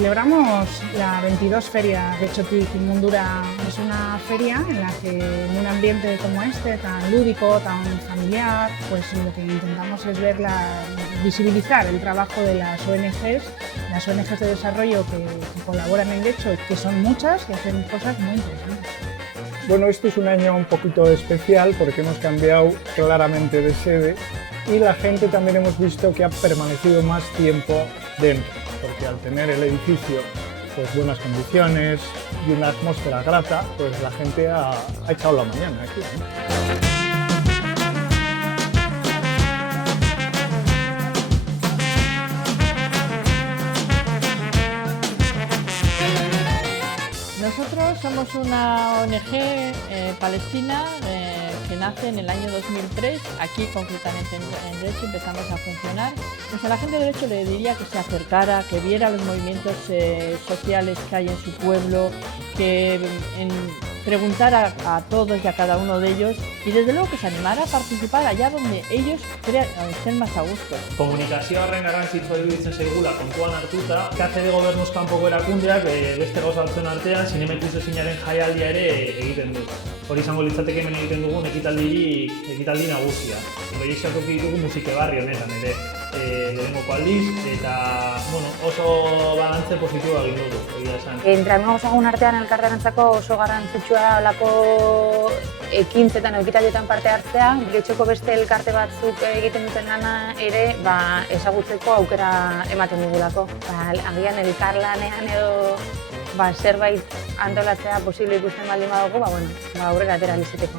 Celebramos la 22 Feria Getxotik Mundura. Es una feria en la que en un ambiente como este, tan lúdico, tan familiar, pues lo que intentamos es visibilizar el trabajo de las ONGs de desarrollo que colaboran en Getxo, que son muchas y hacen cosas muy interesantes. Bueno, este es un año un poquito especial porque hemos cambiado claramente de sede y la gente también hemos visto que ha permanecido más tiempo dentro, porque al tener el edificio pues buenas condiciones y una atmósfera grata, pues la gente ha echado la mañana aquí, ¿no? Nosotros somos una ONG palestina que nace en el año 2003, aquí concretamente en Getxo empezamos a funcionar. Pues a la gente de Getxo le diría que se acercara, que viera los movimientos sociales que hay en su pueblo, que preguntara a todos y a cada uno de ellos y desde luego que se animara a participar allá donde ellos estén más a gusto. Komunikazioaren garrantzitsua iruditzen zaigula kontuan hartuta, KCD gobernuz kanpoko erakundeak beste gauza batzuen artean zinema-ikusezinaren jaialdia ere egiten du. Hori izango litzateke hemen egiten dugun ekitaldi nagusia. Proiektuak ditugu musikebarri honetan ere lehenengoko aldiz eta oso balantze positiboa egin dugu, egia esan. Entragozagun artean elkarlanetzako oso garrantzitsua lako ekintzetan edo ekitaldietan parte hartzea, Getxoko beste elkarte batzuk egiten duten lana ere ezagutzeko aukera ematen dugulako. Agian elkarlanean edo zerbait antolatzea posible ikusten baldin badugu, aurrera atera ahal izateko.